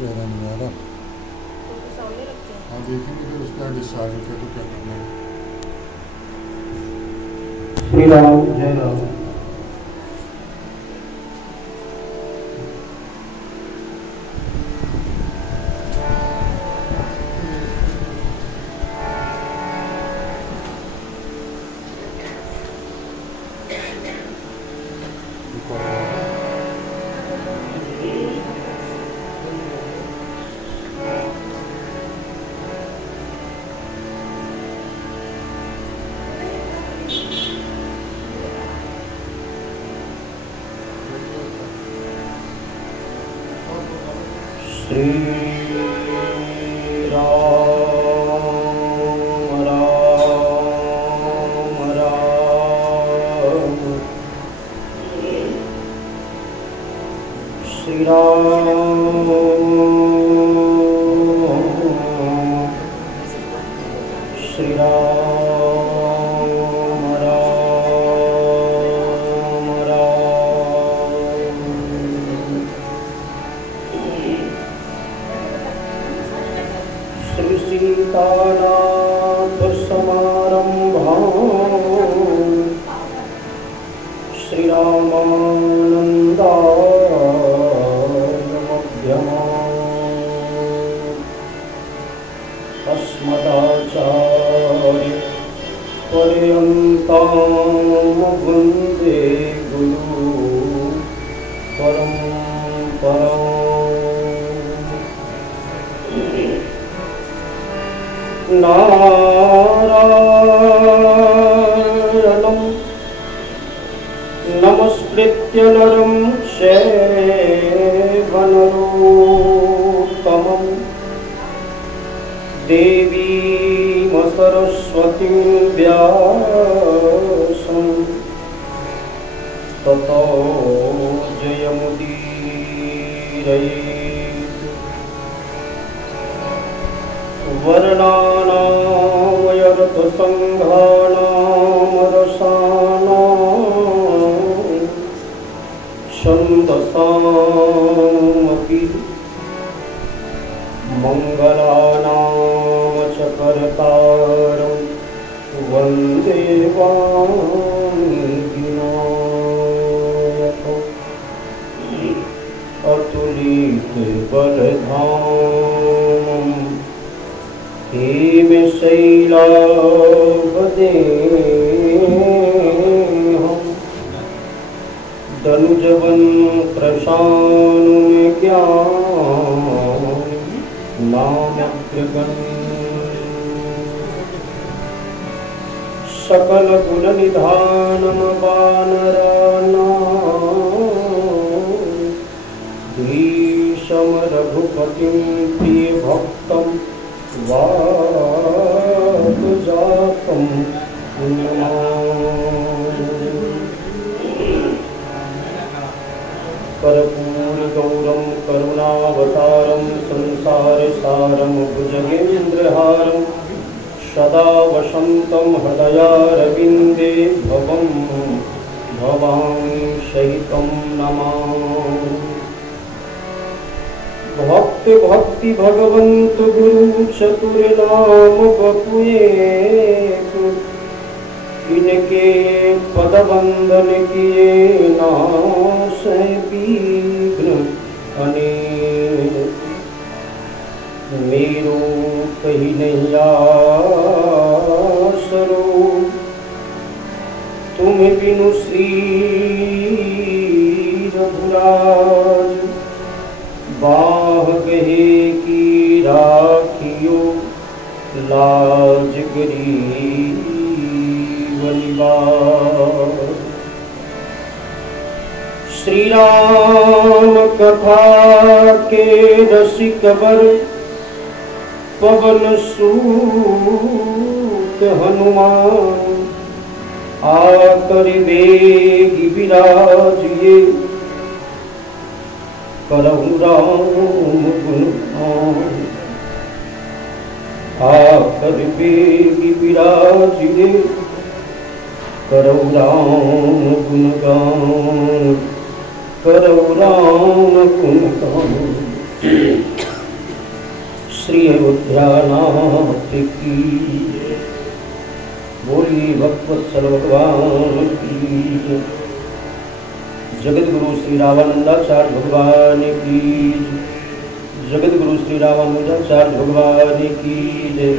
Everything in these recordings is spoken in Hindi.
चेहरा नहीं आ रहा। हाँ देखेंगे फिर उसका डिस्चार्ज होता है तो क्या करना है। श्री राम जय राम। श्री राम राम राम श्री राम श्री राम राम राम। श्री सीतानाथ समारंभां श्री रामानन्दामध्यमाम् अस्मदाचार्य पर्यन्तां वन्दे गुरु परम्पराम्। नारायणं नमस्कृत्य नरं चैव नरोत्तमं देवीं सरस्वतीं व्यासं ततो जयमुदीरये। वर्णानां यर्थसङ्घानां रसानां छन्दसामपि मङ्गलानां च कर्तारं वन्दे वाङ्गिनायकम् अतुलितबलधामम् हिमशैलावदेहं दनुजवन प्रशानुज्ञान नामग्रगण सकलगुणनिधानं वानराणां द्विषं रघुपतिं प्रियभक्तं वातजातं कर्पूरगौरं करुणावतारं संसारसारं भुजगेन्द्रहारं सदा वसन्तं हृदयारविन्दे भवं भवानी सहितं नमामि। भक्ति भक्ति भगवंत गुरु चतुर नाम बपुए इनके पद बंदन किए नाश विघ्न अनेक। मेरो कही नहीं आसरो तुम बिनु श्री रघुराज बाह गहे की राखियो लाज गरीबनी। बार। श्री राम कथा के रसिक वर पवन सूत हनुमान आकर वेगी विराजिए करहु राम गुणगान। आकर वेगी विराजिए करहु राम गुणगान। करहु राम गुणगान। श्री अयोध्यानाथ की बोलिए भक्तवत्सल भगवान की। जगत गुरु श्री रामानंदाचार्य भगवान की। जगत गुरु श्री रामानुजाचार्य भगवान की जय।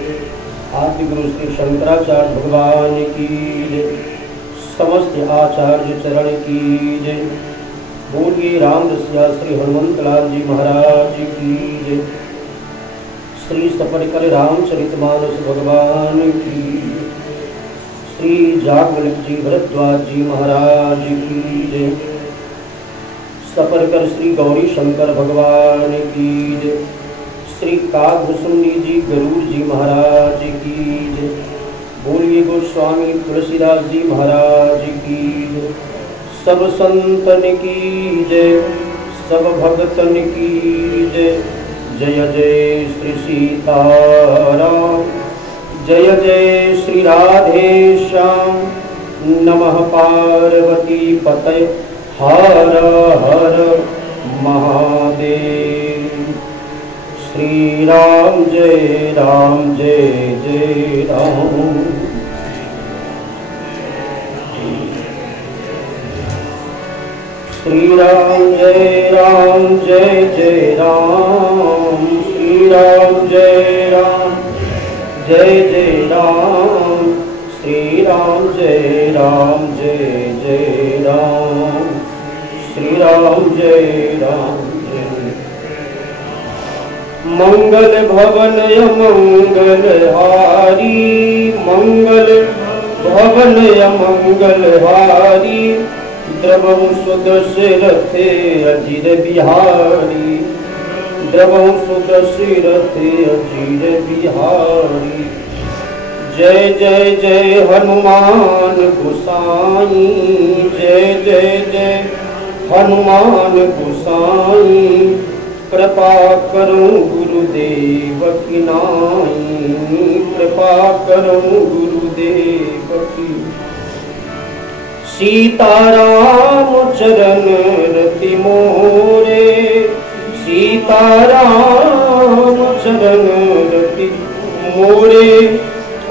आदि गुरु श्री शंकराचार्य भगवान की जय। समस्त आचार्य चरण की जय। बोलिए राम रसिया श्री हनुमंतलाल जी महाराज की जय। श्री सपरिकर रामचरितमानस भगवान की। श्री जागवल्लभ जी भरद्वाज जी महाराज की जय। सपरिकर श्री गौरी शंकर भगवान की जय। श्री कागभूषुंडी जी गरुड़ जी महाराज की जय। बोलिए गोस्वामी तुलसीदास जी महाराज की जय। सब संतन की जय। सब भक्तन की जय। जय जय श्री सीताराम। जय जय श्री राधे श्याम। नमः पार्वती पतये हर हर महादेव। श्री राम जय जय राम। श्री राम जय जय राम। श्री राम जय जय राम। श्री राम जय जय राम। श्री राम जय मंगल भवन अमंगल हारी। मंगल भवन अमंगल हारी। द्रवहु सुदशरथे अजिर बिहारी। द्रवहु सुदशरथे अजिर बिहारी। जय जय जय हनुमान गोसाई। जय जय जय हनुमान गोसाई। कृपा करो गुरुदेव की नाई। कृपा करो गुरुदेव की। सीताराम चरण रति मोरे। सीताराम चरण रति मोरे।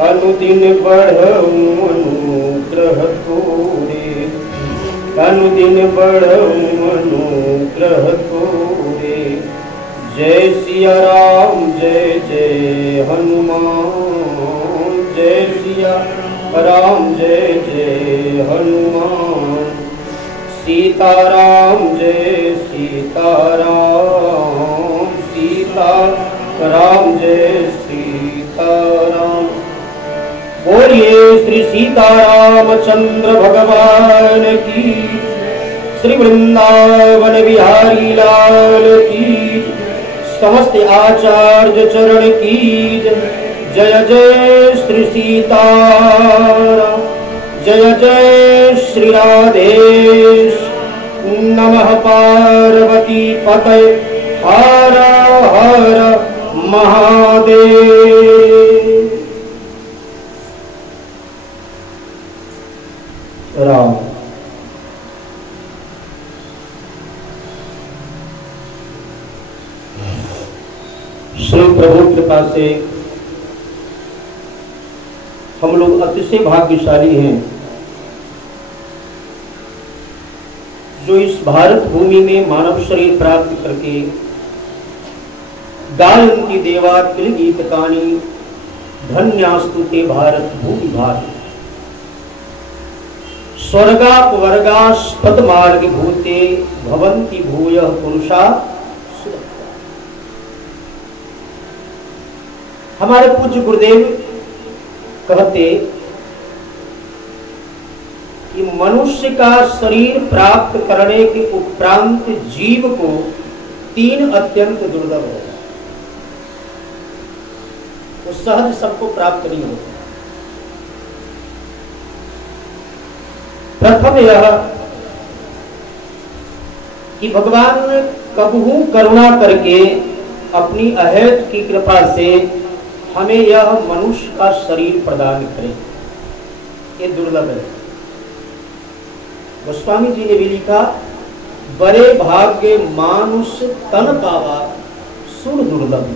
अनुदिन बढ़ऊ अनुग्रह तोरे। अनुदिन बढ़ऊ अनुग्रह तोरे। जय सिया राम जय जय हनुमान। जय सिया राम जय जय हनुमान। सीताराम जय सीताराम। सीताराम जय सीताराम। बोलिए श्री सीतारामचंद्र भगवान की। श्री वृंदावन बिहारी लाल की। समस्त आचार्य चरण की जय जय श्री सीताराम। जय जय श्री राधेश। नमः पार्वती पतये हर हर महादेव। राम श्री प्रभु कृपा से हम लोग अतिशय भाग्यशाली हैं जो इस भारत भूमि में मानव शरीर प्राप्त करके गायन्ति देवात्किल गीतकानि धन्यास्तु ते भारत भूमि भारत। स्वर्गापवर्गास्पद मार्ग भूते भवन्ति भूयः पुरुषा। हमारे पूज्य गुरुदेव कहते कि मनुष्य का शरीर प्राप्त करने के उपरांत जीव को 3 अत्यंत दुर्लभ है। वो सहज सबको प्राप्त नहीं होता। प्रथम यह कि भगवान कबहू करुणा करके अपनी अहेत की कृपा से हमें यह मनुष्य का शरीर प्रदान करें, ये दुर्लभ है। गोस्वामी जी ने भी लिखा, बड़े भाग्य मानुष तन पावा सुर दुर्लभ,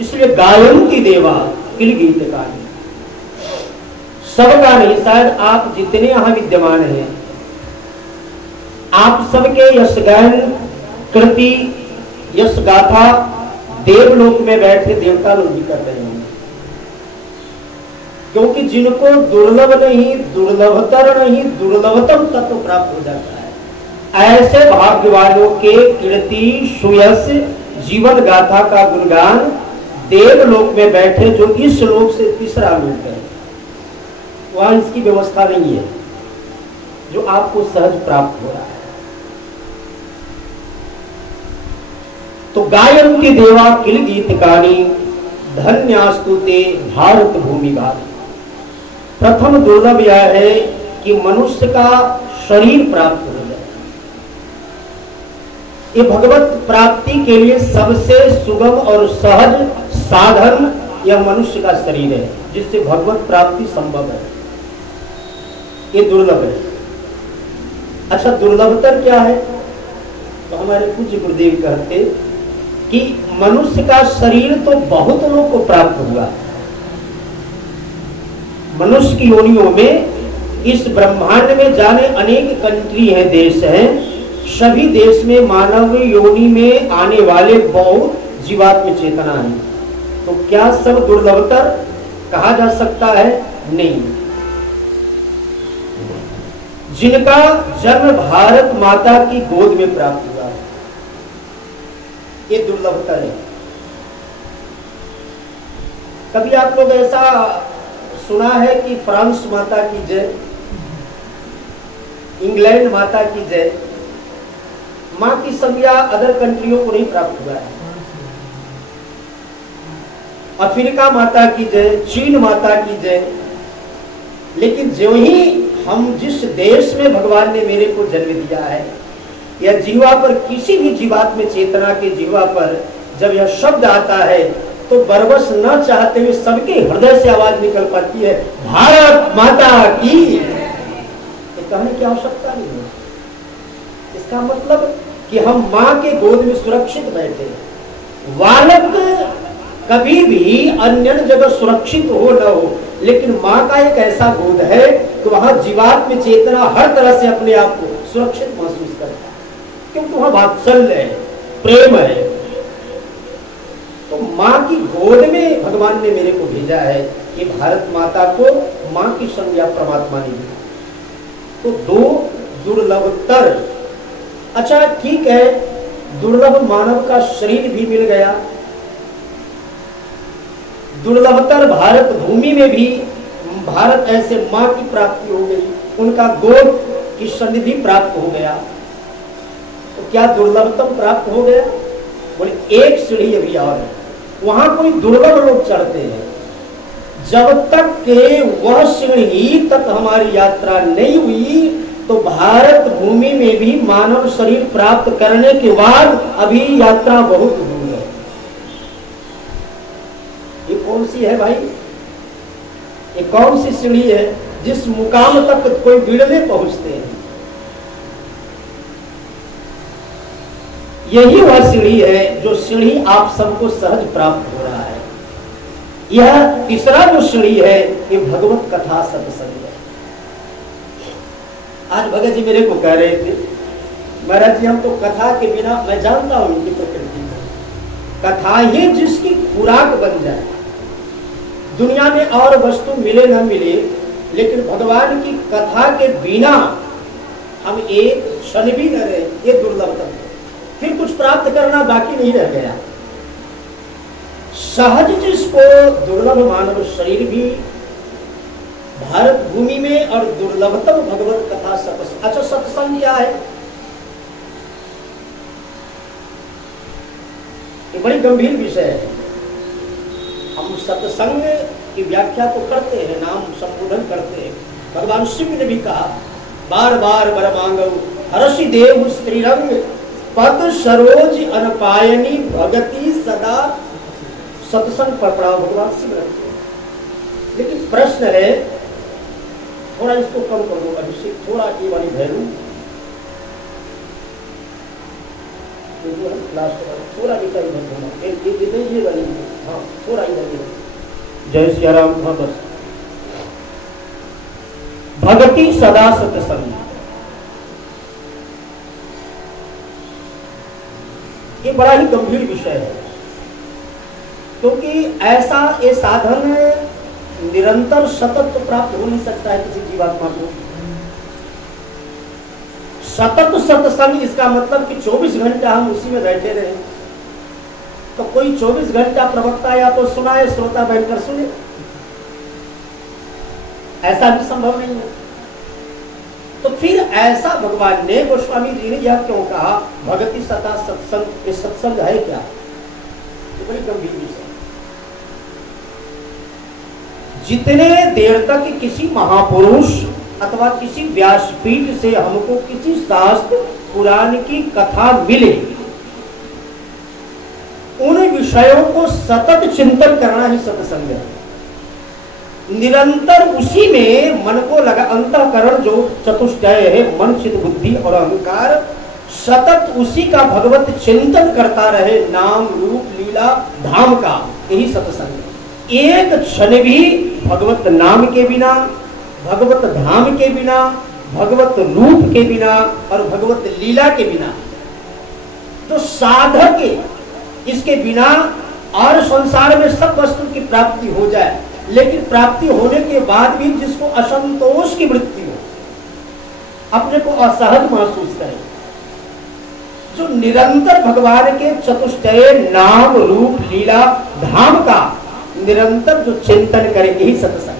इसलिए गायंती देवा किल गीत गानी। सबका नहीं, शायद आप जितने यहां विद्यमान हैं आप सबके यश गायन कृति यश गाथा देवलोक में बैठे देवता लोग भी कर रहे होंगे, क्योंकि जिनको दुर्लभ नहीं, दुर्लभतर नहीं, दुर्लभतम तत्व प्राप्त हो जाता है, ऐसे भाग्यवानों के कीर्ति सुयश जीवन गाथा का गुणगान देवलोक में बैठे, जो इस लोक से तीसरा लोक है, वहां इसकी व्यवस्था नहीं है जो आपको सहज प्राप्त हो रहा है। तो गायंती देवा किल गीत गानी धन्यास्तु ते भारत भूमि गानी। प्रथम दुर्लभ यह है कि मनुष्य का शरीर प्राप्त हो जाए। ये भगवत प्राप्ति के लिए सबसे सुगम और सहज साधन यह मनुष्य का शरीर है, जिससे भगवत प्राप्ति संभव है। ये दुर्लभ है। अच्छा, दुर्लभतर क्या है? तो हमारे पूज्य गुरुदेव कहते कि मनुष्य का शरीर तो बहुत लोगों को प्राप्त हुआ। मनुष्य की योनियों में इस ब्रह्मांड में जाने अनेक कंट्री हैं, देश हैं, सभी देश में मानव योनि में आने वाले बहुत जीवात्म चेतना है। तो क्या सब दुर्लभतर कहा जा सकता है? नहीं। जिनका जन्म भारत माता की गोद में प्राप्त हुआ है, ये दुर्लभतर है। कभी आप लोग ऐसा सुना है कि फ्रांस माता की जय, इंग्लैंड माता की जय? मां की संज्ञा अदर कंट्रियों को नहीं प्राप्त हुआ है। अफ्रीका माता की जय, चीन माता की जय। लेकिन जो ही हम जिस देश में भगवान ने मेरे को जन्म दिया है, या जीवा पर, किसी भी जीवात्म चेतना के जीवा पर जब यह शब्द आता है तो बरबस न चाहते हुए सबके हृदय से आवाज निकल पाती है, भारत माता की। ये कहने की आवश्यकता नहीं है। इसका मतलब कि हम मां के गोद में सुरक्षित बैठे। बालक कभी भी अन्य जगह सुरक्षित हो न हो, लेकिन मां का एक ऐसा गोद है कि वहां जीवात्म चेतना हर तरह से अपने आप को सुरक्षित महसूस करता है, क्योंकि वहां वात्सल्य है, प्रेम है। तो मां की गोद में भगवान ने मेरे को भेजा है। कि भारत माता को मां की संज्ञा परमात्मा ने दी। तो दो दुर्लभतर। अच्छा ठीक है, दुर्लभ मानव का शरीर भी मिल गया, दुर्लभतर भारत भूमि में भी भारत ऐसे मां की प्राप्ति हो गई, उनका गोद की सन्निधि प्राप्त हो गया। तो क्या दुर्लभतम प्राप्त हो गया? बोले एक सीढ़ी अभी और है, वहां कोई दुर्लभ लोग चढ़ते हैं। जब तक के वह सीढ़ी तक हमारी यात्रा नहीं हुई, तो भारत भूमि में भी मानव शरीर प्राप्त करने के बाद अभी यात्रा बहुत दूर है। ये कौन सी है भाई? ये कौन सी सीढ़ी है जिस मुकाम तक कोई बिड़ले पहुंचते हैं? यही वह सीढ़ी है जो सीढ़ी आप सबको सहज प्राप्त हो रहा है। यह तीसरा जो सीढ़ी है, ये भगवत कथा सत्संग है। आज भगत जी मेरे को कह रहे थे, महाराज जी हम तो कथा के बिना, मैं जानता हूं इनकी प्रकृति को, कथा ही जिसकी खुराक बन जाए। दुनिया में और वस्तु मिले न मिले, लेकिन भगवान की कथा के बिना हम एक क्षण भी न रहे, ये दुर्लभतम है। फिर कुछ प्राप्त करना बाकी नहीं रह गया। सहज जिसको दुर्लभ मानव शरीर भी भारत भूमि में और दुर्लभतम भगवत कथा सत्संग। अच्छा, सत्संग क्या है? ये बड़ी गंभीर विषय है। हम सत्संग की व्याख्या तो करते हैं, नाम संबोधन करते हैं। भगवान शिव ने भी कहा, बार बार बर मांगो हर्षि देव श्रीरंग पद सरोज अनपायनी भगति सदा। सत्संग पर पड़ा भगवान शिव रखते हैं। लेकिन प्रश्न है, थोड़ा इसको कम कर दो अभिषेक, थोड़ा ये वाली भैरू थोड़ा इधर ये वाली, हाँ थोड़ा इधर। जय सिया राम। हाँ बस। भगति सदा सत्संग, ये बड़ा ही गंभीर विषय है, क्योंकि ऐसा ये साधन निरंतर सतत तो प्राप्त हो नहीं सकता है किसी जीवात्मा को। सतत सत्संग इसका मतलब कि 24 घंटा हम उसी में बैठे रहे। तो कोई 24 घंटा प्रवक्ता या तो सुनाए, श्रोता बैठकर सुने, ऐसा भी संभव नहीं है। तो फिर ऐसा भगवान ने, गोस्वामी जी ने यह क्यों कहा भगति सदा सत्संग? ये सत्संग है क्या? ये बड़ी गंभीर विषय। जितने देर तक किसी महापुरुष अथवा किसी व्यासपीठ से हमको किसी शास्त्र पुराण की कथा मिले, उन विषयों को सतत चिंतन करना ही सत्संग है। निरंतर उसी में मन को लगा, अंतःकरण जो चतुष्टय है, मन चित्त बुद्धि और अहंकार, सतत उसी का भगवत चिंतन करता रहे, नाम रूप लीला धाम का, यही सत्संग है। एक क्षण भी भगवत नाम के बिना, भगवत धाम के बिना, भगवत रूप के बिना और भगवत लीला के बिना, जो साधक है, इसके बिना और संसार में सब वस्तु की प्राप्ति हो जाए, लेकिन प्राप्ति होने के बाद भी जिसको असंतोष की वृत्ति हो, अपने को असहज महसूस करे, जो निरंतर भगवान के चतुष्टय नाम रूप लीला धाम का निरंतर जो चिंतन करे, यही सत्संग है।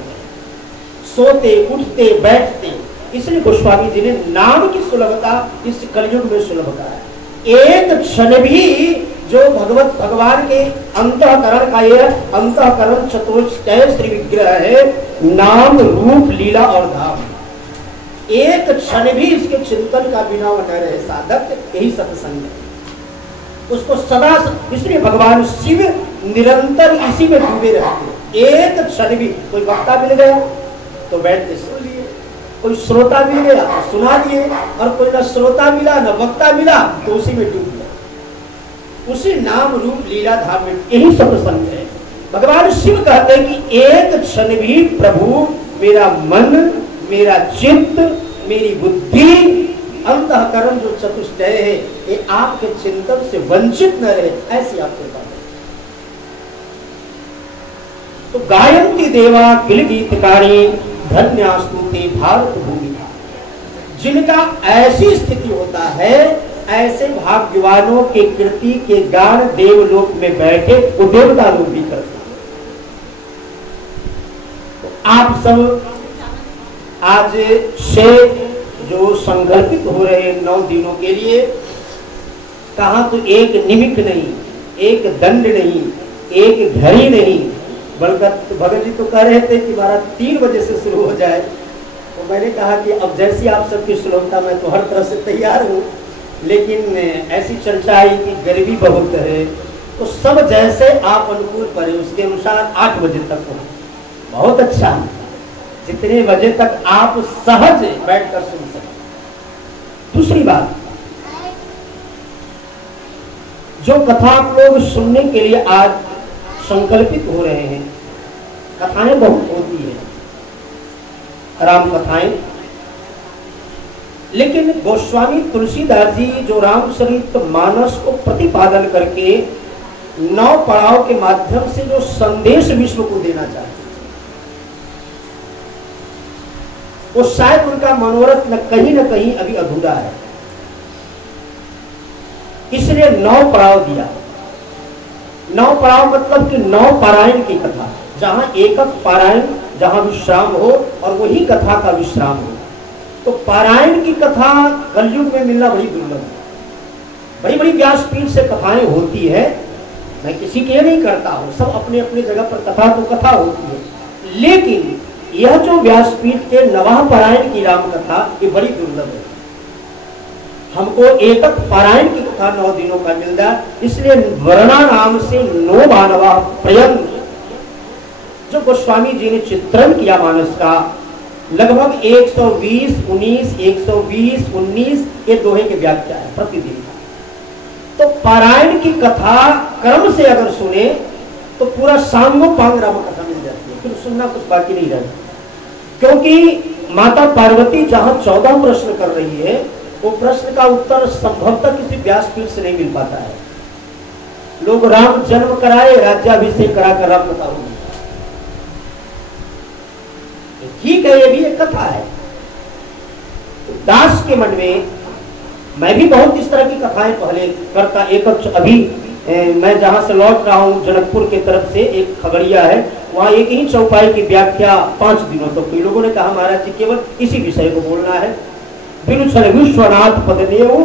सोते उठते बैठते, इसलिए गोस्वामी जी ने नाम की सुलभता इस कलयुग में सुलभ करा है। एक क्षण भी जो भगवान के अंतःकरण का, यह अंतःकरण चतुष्टय श्री विग्रह है, नाम रूप लीला और धाम, एक क्षण भी इसके चिंतन का बिना न रहे साधक, यही सत्संग है। उसको सदा, इसलिए भगवान शिव निरंतर इसी में डूबे रहते। एक क्षण भी कोई वक्ता मिल गया तो बैठ के सुन लिए, कोई श्रोता मिल गया तो सुना दिए, और कोई न श्रोता मिला न वक्ता मिला तो उसी में डूब गया, उसी नाम रूप लीला धाम में, यही सत्संग है। भगवान शिव कहते हैं कि एक क्षण भी प्रभु मेरा मन, मेरा चित्त, मेरी बुद्धि, अंतःकरण जो चतुष्टय है, ये आपके चिंतन से वंचित न रहे, ऐसी आपके बात है। तो गायंती देवा किल गीतकारी धन्यास्तु ते भारत भूमि, जिनका ऐसी स्थिति होता है, ऐसे भाग्यवानों के कीर्ति के गान देवलोक में बैठे वो देवता लोग भी करते हैं। तो आप सब आज से जो संकल्पित हो रहे हैं 9 दिनों के लिए, कहा तो एक निमित्त नहीं, एक दंड नहीं, एक घड़ी नहीं, बल्कि भगत जी तो कह रहे थे कि हमारा 3 बजे से शुरू हो जाए। तो मैंने कहा कि अब जैसी आप सबकी सुलभता, मैं तो हर तरह से तैयार हूँ, लेकिन ऐसी चर्चा आई कि गर्मी बहुत है, तो सब जैसे आप अनुकूल करें उसके अनुसार 8 बजे तक हो, बहुत अच्छा, जितने बजे तक आप सहज बैठकर सुन सकें। दूसरी बात, जो कथा आप लोग सुनने के लिए आज संकल्पित हो रहे हैं, कथाएं बहुत होती है, राम कथाएं, लेकिन गोस्वामी तुलसीदास जी जो रामचरित मानस को प्रतिपादन करके 9 पड़ाव के माध्यम से जो संदेश विश्व को देना चाहते हैं, वो शायद उनका मनोरथ न कहीं अभी अधूरा है, इसलिए 9 पड़ाव दिया। 9 पड़ाव मतलब कि 9 पारायण की कथा, जहां एकक पारायण जहाँ विश्राम हो और वही कथा का विश्राम हो। तो पारायण की कथा कलयुग में मिलना बड़ी दुर्लभ है। बड़ी बड़ी व्यासपीठ से कथाएं होती है, मैं किसी के लिए नहीं करता हूँ, सब अपने अपने जगह पर कथा तो कथा होती है, लेकिन यह जो व्यासपीठ के नवाह पारायण की राम कथा ये बड़ी दुर्लभ है। हमको एकक पारायण की कथा 9 दिनों का मिलता है, इसलिए वर्णा नाम से 9 मानवा प्रयंग जो गोस्वामी जी ने चित्रण किया मानस का, लगभग 120, 19, 120, 19 ये दोहे के व्याख्या है प्रतिदिन का। तो पारायण की कथा क्रम से अगर सुने तो पूरा सांगोपांग राम कथा मिल जाती है, फिर सुनना कुछ बाकी नहीं रहता। क्योंकि माता पार्वती जहां 14 प्रश्न कर रही है, वो प्रश्न का उत्तर संभवतः किसी व्यासपीठ से नहीं मिल पाता है। लोग राम जन्म कराए, राज्याभिषेक कराकर राम कथा होगी, ठीक है, ये भी एक कथा है। तो दास के मन में मैं भी बहुत इस तरह की कथाएं पहले करता। एक अभी मैं जहां से लौट रहा हूं जनकपुर के तरफ से, एक खगड़िया है, वहां एक ही चौपाई की व्याख्या 5 दिनों तक तो लोगों ने कहा महाराज जी केवल इसी विषय को बोलना है, विश्वनाथ पदने हो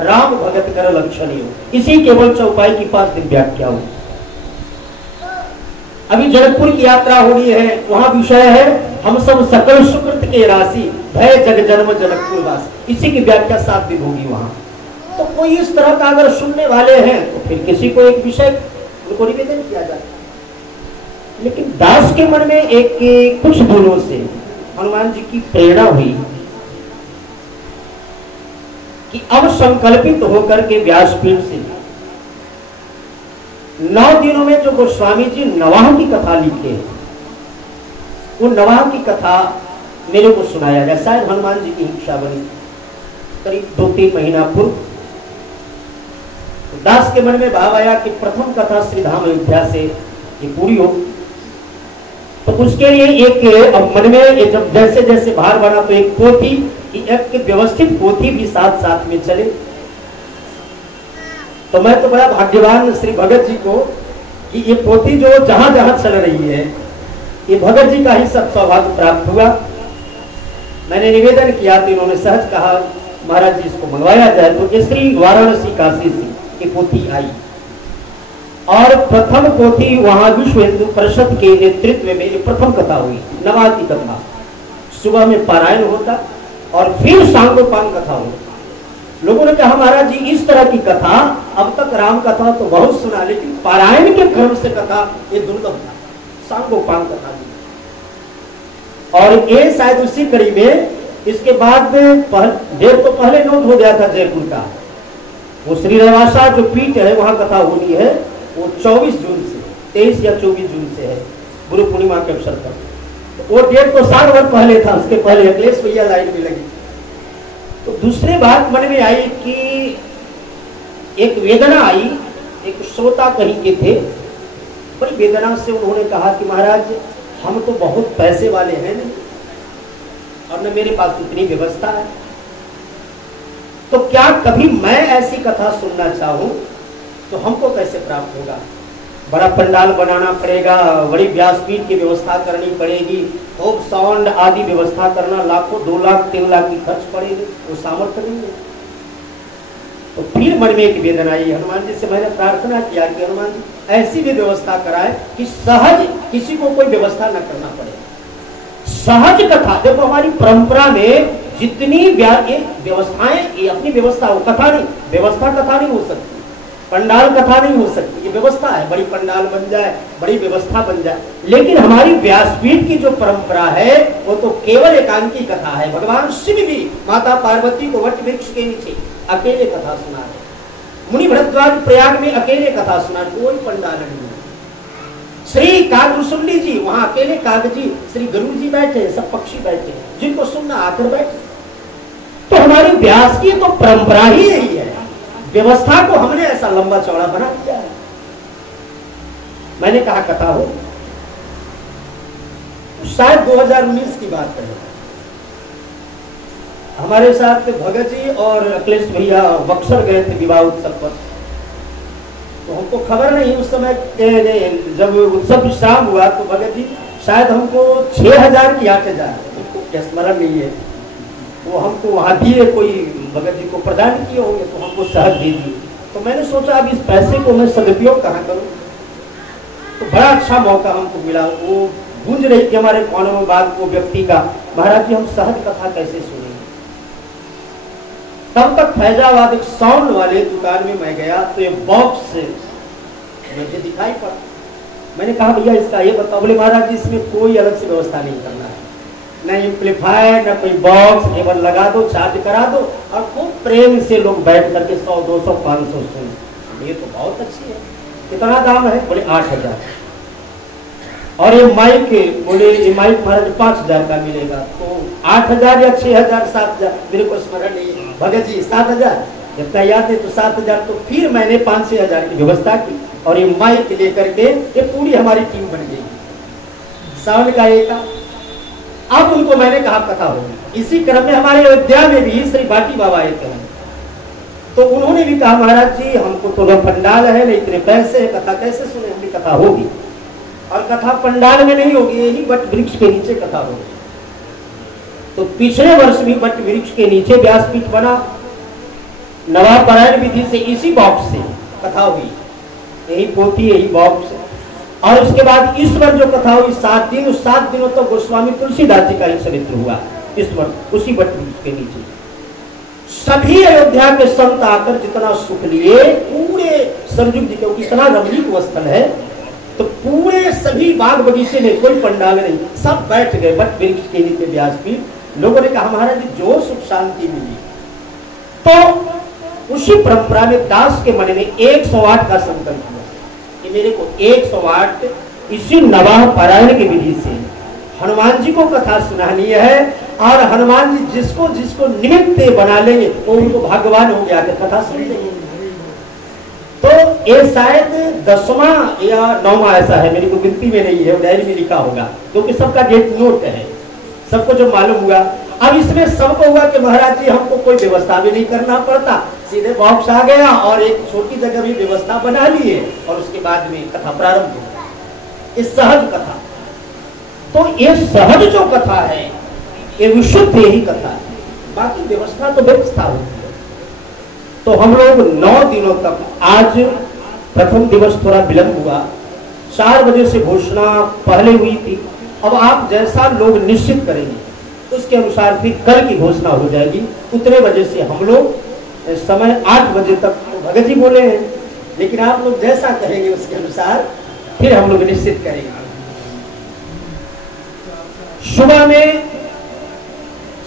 राम भगत कर लक्षण हो, इसी केवल चौपाई की 5 दिन व्याख्या हो। अभी जनकपुर की यात्रा हो रही है, वहां विषय है हम सब सकल सुकृत के राशि भय जग जन्म जनकपुर वास, इसी की व्याख्या 7 दिन होगी वहां। तो कोई इस तरह का अगर सुनने वाले हैं तो फिर किसी को एक विषय उनको निवेदन किया जाए। लेकिन दास के मन में एक कुछ दिनों से हनुमान जी की प्रेरणा हुई कि अब संकल्पित होकर के व्यासपीठ से 9 दिनों में जो गोस्वामी जी नवाह की कथा लिखे हैं, वो नवाह की कथा मेरे को सुनाया जाए। शायद हनुमान जी की इच्छा बनी करीब 2-3 महीना पूर्व। तो दास के मन में भाव आया कि प्रथम कथा श्री धाम अयोध्या से ये पूरी हो। तो उसके लिए एक अब मन में जब जैसे जैसे भार बना तो एक पोथी, एक व्यवस्थित पोथी भी साथ साथ में चले। तो मैं तो बड़ा भाग्यवान श्री भगत जी को कि ये पोथी जो जहां जहां चल रही है, ये भगत जी का ही सब सौभाग्य प्राप्त हुआ। मैंने निवेदन किया तो इन्होंने सहज कहा महाराज जी इसको मंगवाया जाए। तो ये श्री वाराणसी काशी से ये पोथी आई और प्रथम पोथी वहां विश्व हिंदू परिषद के नेतृत्व में ये प्रथम कथा हुई, नवाह की कथा। सुबह में पारायण होता और फिर सांगोपांग कथा होता। लोगों ने कहा महाराज जी इस तरह की कथा अब तक राम कथा तो बहुत सुना, लेकिन पारायण के क्रम से कथा ये दुर्लभ था, सांगोपांग कथा दी। और ये शायद उसी कड़ी में इसके बाद डेट तो पहले नोट हो गया था जयपुर का, वो श्री रवासा जो पीठ है वहां कथा होनी है, वो 24 जून से 23 या 24 जून से है, गुरु पूर्णिमा के अवसर पर। तो वो डेट तो 7 वर्ष पहले था, उसके पहले अखिलेश भैया लाइन में लगी। तो दूसरी बात मन में आई कि एक वेदना आई, एक श्रोता कहीं के थे, बड़ी वेदना से उन्होंने कहा कि महाराज हम तो बहुत पैसे वाले हैं नहीं और न मेरे पास इतनी व्यवस्था है, तो क्या कभी मैं ऐसी कथा सुनना चाहूं तो हमको कैसे प्राप्त होगा? बड़ा पंडाल बनाना पड़ेगा, बड़ी व्यासपीठ की व्यवस्था करनी पड़ेगी, खूब साउंड आदि व्यवस्था करना, लाखों 2 लाख 3 लाख की खर्च पड़ेगी, वो सामर्थ्य नहीं है। तो फिर मन में एक वेदना आई, हनुमान जी से मैंने प्रार्थना किया कि हनुमान जी ऐसी भी व्यवस्था कराए कि सहज किसी को कोई व्यवस्था न करना पड़े। सहज कथा, देखो हमारी परंपरा में जितनी व्यवस्थाएं, ये अपनी व्यवस्था हो, कथा नहीं, व्यवस्था कथा नहीं हो सकती, पंडाल कथा नहीं हो सकती, ये व्यवस्था है, बड़ी पंडाल बन जाए, बड़ी व्यवस्था बन जाए। लेकिन हमारी व्यासपीठ की जो परंपरा है वो तो केवल एकांकी कथा है। भगवान शिव भी माता पार्वती को वट वृक्ष के नीचे अकेले कथा सुना रहे, मुनि भरद्वाज प्रयाग में अकेले कथा सुना, कोई पंडाल नहीं। श्री कागभूषुंडी जी वहां अकेले कागजी, श्री गरुड़ जी बैठे, सब पक्षी बैठे, जिनको सुनना आकर बैठे। तो हमारी व्यास की तो परंपरा ही यही है, व्यवस्था को हमने ऐसा लंबा चौड़ा बना दिया है। मैंने कहा कथा हो, शायद 2019 की बात है, हमारे साथ भगत जी और अखिलेश भैया बक्सर गए थे विवाह उत्सव पर। तो हमको खबर नहीं उस समय जब उत्सव विश्राम हुआ तो भगत जी शायद हमको 6000 की 8000 उसको स्मरण नहीं है, वो हमको वहाँ दिए, कोई भगत जी को प्रदान किए होंगे तो हमको सहज दे दिए। तो मैंने सोचा अब इस पैसे को मैं सदुपयोग कहाँ करूँ, तो बड़ा अच्छा मौका हमको मिला। वो गूंज रही थी हमारे कोने में बात वो व्यक्ति का, महाराज जी हम सहज कथा कैसे सुनेंगे। तब तक फैजाबाद एक साउंड वाले दुकान में मैं गया तो ये बॉक्स मुझे दिखाई पड़ा। मैंने कहा भैया इसका ये बताओ। बोले महाराज जी इसमें कोई अलग से व्यवस्था नहीं करना है, न एम्पलीफायर न कोई बॉक्स, केवल लगा दो, चार्ज करा दो और खूब प्रेम से लोग बैठ करके 100 200 500 सुन। ये तो बहुत अच्छी है। कितना दाम है? बोले 8000। और ये माइक, बोले ये माइक महाराज 5000 का मिलेगा। तो 8000 या 6000 7000 मेरे को स्मरण नहीं है। भगत जी 7000 जब याद है तो 7000। तो फिर मैंने 5-6 हजार की व्यवस्था की और ये माइक लेकर के ये पूरी हमारी टीम बन गई साउंड का एक। अब उनको मैंने कहा कथा होगी। इसी क्रम में हमारे अयोध्या में भी श्री बाटी बाबा आए थे, तो उन्होंने भी कहा महाराज जी हमको तो न पंडाल है न इतने पैसे है, कथा कैसे सुने। हमने कथा होगी और कथा पंडाल में नहीं होगी, यही वट वृक्ष के नीचे कथा होगी। तो पिछले वर्ष भी वट वृक्ष के नीचे व्यासपीठ बना, नवाब पारायण विधि से इसी बॉक्स से कथा हुई, यही पोथी यही बॉक्स। और उसके बाद इस बार जो कथा हुई 7 दिन, उस 7 दिनों तक गोस्वामी तुलसीदास जी का ही चरित्र हुआ इस वर्ष उसी वट वृक्ष के नीचे। सभी अयोध्या के संत आकर जितना सुख लिए, पूरे सरजुग जी क्योंकि इतना रमणीक स्थल है, तो पूरे सभी बाग बगीचे में कोई पंडाल नहीं, सब बैठ गए वट वृक्ष के नीचे व्यासपीठ। लोगों ने कहा महाराज जी जो सुख शांति मिली। तो उसी परंपरा में दास के मन में 108 का संकल्प हुआ कि मेरे को 108 इसी नवाह पारायण की विधि से हनुमान जी को कथा सुनानी है। और हनुमान जी जिसको जिसको निमित्त बना लेंगे वो उनको भाग्यवान हो गया कथा सुन लेंगे। तो ये शायद 10वां या 9वां ऐसा है, मेरी को गिनती में नहीं है, डायरी में लिखा होगा क्योंकि सबका डेट नोट है, सबको जो मालूम हुआ। अब इसमें सबको हुआ कि महाराज जी हमको कोई व्यवस्था भी नहीं करना पड़ता, सीधे बॉक्स आ गया और एक छोटी जगह भी व्यवस्था बना लिए और उसके बाद में कथा प्रारंभ हो। इस सहज कथा, तो ये सहज जो कथा है ये विशुद्ध यही कथा है, बाकी व्यवस्था तो व्यवस्था होती है। तो हम लोग 9 दिनों तक, आज प्रथम दिवस थोड़ा विलंब हुआ, 4 बजे से घोषणा पहले हुई थी। अब आप जैसा लोग निश्चित करेंगे उसके अनुसार फिर कल की घोषणा हो जाएगी। उतने बजे से हम लोग समय 8 बजे तक भगत जी बोले हैं, लेकिन आप लोग जैसा कहेंगे उसके अनुसार फिर हम लोग निश्चित करेंगे। सुबह में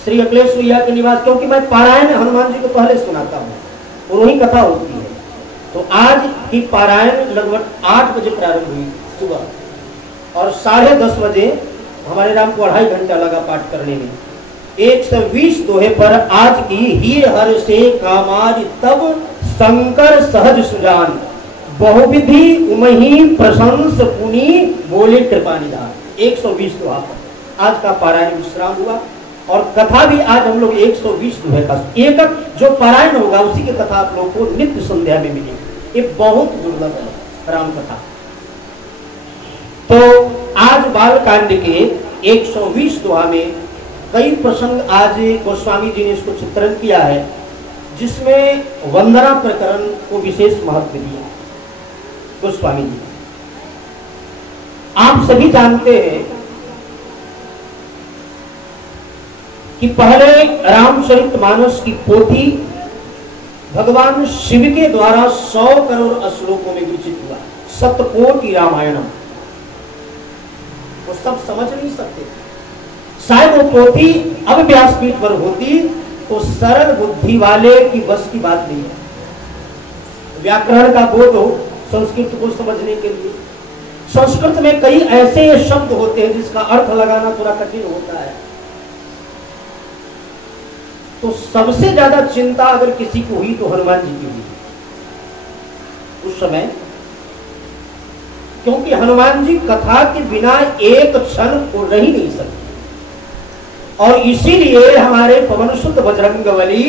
श्री अखिलेश सुइया के निवास, क्योंकि मैं पारायण हनुमान जी को पहले सुनाता हूँ और वही कथा होती है, तो आज की पारायण लगभग 8 बजे प्रारंभ हुई सुबह और 10:30 बजे हमारे राम को 2.5 घंटा लगा पाठ करने में। 120 दोहे पर आज की ही हर से कामार तब शंकर सहज सुजान, बहुविधि उमही प्रशंस पुनि बोले कृपा निधान। 120 दोहा पर आज का पारायण विश्राम हुआ और कथा भी आज हम लोग 120 दोहे का एक जो पारायण होगा उसी की कथा आप लोगों को नित्य संध्या में मिलेगी। ये बहुत दुर्लभ है राम कथा। तो आज बाल कांड के 120 दोहा में कई प्रसंग आज गोस्वामी जी ने इसको चित्रण किया है, जिसमें वंदना प्रकरण को विशेष महत्व दिया गोस्वामी जी। आप सभी जानते हैं कि पहले रामचरितमानस की पोथी भगवान शिव के द्वारा 100 करोड़ श्लोकों में विरचित हुआ, सतकोटि रामायणम। वो सब समझ नहीं सकते, शायद वो पोथी अब व्यासपीठ पर होती तो सरल बुद्धि वाले की बस की बात नहीं है। व्याकरण का बोध हो संस्कृत को समझने के लिए, संस्कृत में कई ऐसे शब्द होते हैं जिसका अर्थ लगाना थोड़ा कठिन होता है। तो सबसे ज्यादा चिंता अगर किसी को हुई तो हनुमान जी की हुई उस समय, क्योंकि हनुमान जी कथा के बिना एक क्षण को रह ही नहीं सकते। और इसीलिए हमारे पवन सुत बजरंगबली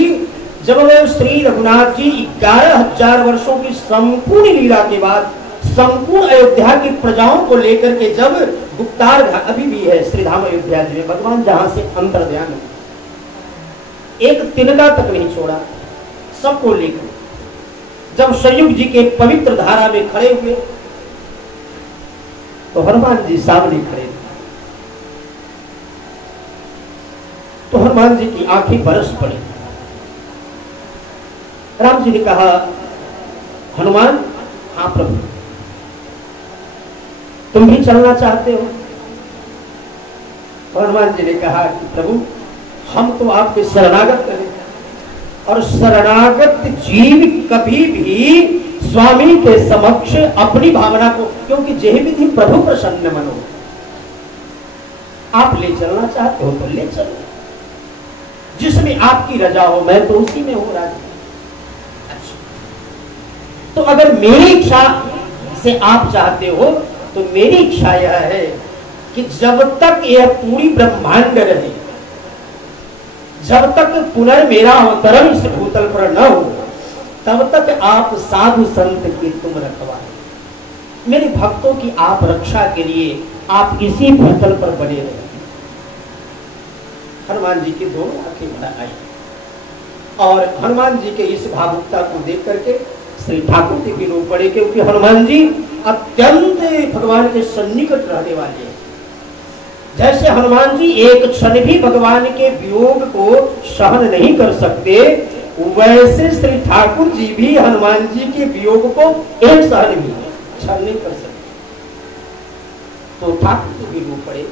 जब वे श्री रघुनाथ जी 11,000 वर्षों की संपूर्ण लीला के बाद संपूर्ण अयोध्या की प्रजाओं को लेकर के जब गुप्तार अभी भी है श्रीधाम अयोध्या जी में, भगवान जहां से अंतर्ध्यान है, एक तिनका तक नहीं छोड़ा, सबको लेकर जब संयुग जी के पवित्र धारा में खड़े हुए तो हनुमान जी सामने खड़े थे। तो हनुमान जी की आंखें बरस पड़ी। राम जी ने कहा, हनुमान, हाँ प्रभु, तुम भी चलना चाहते हो? तो हनुमान जी ने कहा कि प्रभु, हम तो आपके शरणागत हैं, और शरणागत जीव कभी भी स्वामी के समक्ष अपनी भावना को, क्योंकि जेहि विधि प्रभु प्रसन्न मनो, आप ले चलना चाहते हो तो ले चलो, जिसमें आपकी रजा हो मैं तो उसी में हूं राजी। अच्छा, तो अगर मेरी इच्छा से आप चाहते हो तो मेरी इच्छा यह है कि जब तक यह पूरी ब्रह्मांड रहे, जब तक पुनर्मेरा अवतरण इस भूतल पर न हो, तब तक आप साधु संत की तुम रखवाए, मेरे भक्तों की आप रक्षा के लिए आप इसी भूतल पर बने रहे। हनुमान जी की दोनों आंखें भर आई, और हनुमान जी के इस भावुकता को देख करके श्री ठाकुर जी भी रो पड़े, क्योंकि हनुमान जी अत्यंत भगवान के सन्निकट रहने वाले हैं। जैसे हनुमान जी एक क्षण भी भगवान के वियोग को सहन नहीं कर सकते, वैसे श्री ठाकुर जी भी हनुमान जी के वियोग को एक सहन भी क्षण नहीं कर सकते। तो ठाकुर जी भी रो पड़े।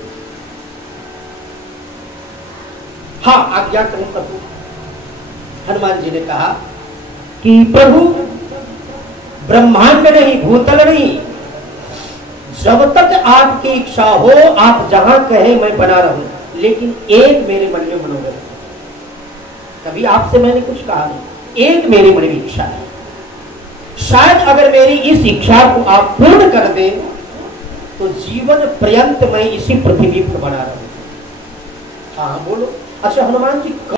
हाँ, आज्ञा करूं प्रभु। हनुमान जी ने कहा कि प्रभु, ब्रह्मांड नहीं, भूतल नहीं, जब तक आपकी इच्छा हो आप जहां कहें मैं बना रहूं, लेकिन एक मेरे मन में मनोरथ, कभी आपसे मैंने कुछ कहा नहीं, एक मेरे मन में इच्छा है, शायद अगर मेरी इस इच्छा को आप पूर्ण कर दें तो जीवन पर्यंत मैं इसी पृथ्वी पर बना रहूं। हाँ बोलो। अच्छा हनुमान जी